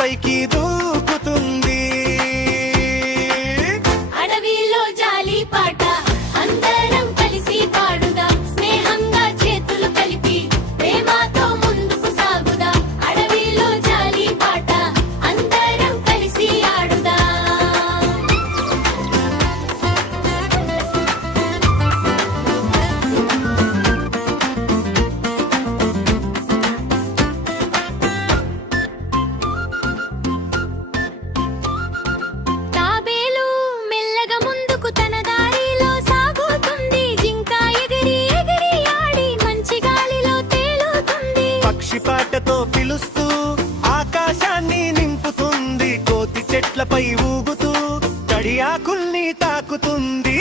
పైకి దూకుతుంది. అడవిలో జాలి పాట అందరం కలిసి పాడుదాం, స్నేహంగా చేతులు కలిపి ప్రేమతో ముందుకు సాగుదాం. అడవిలో జాలి పాట అందరం కలిసి ఆడుదాం. తాబేలు మెల్లగా ముందుకు తన దారిలో సాగుతుంది. జింక ఎగిరి ఎగిరి ఆడి మంచి గాలిలో తేలుతుంది. పక్షి పాటతో పిలుస్తూ ఆకాశాన్ని నింపుతుంది. కోతి చెట్లపై ఊగుతూ తడి ఆకుల్ని తాకుతుంది.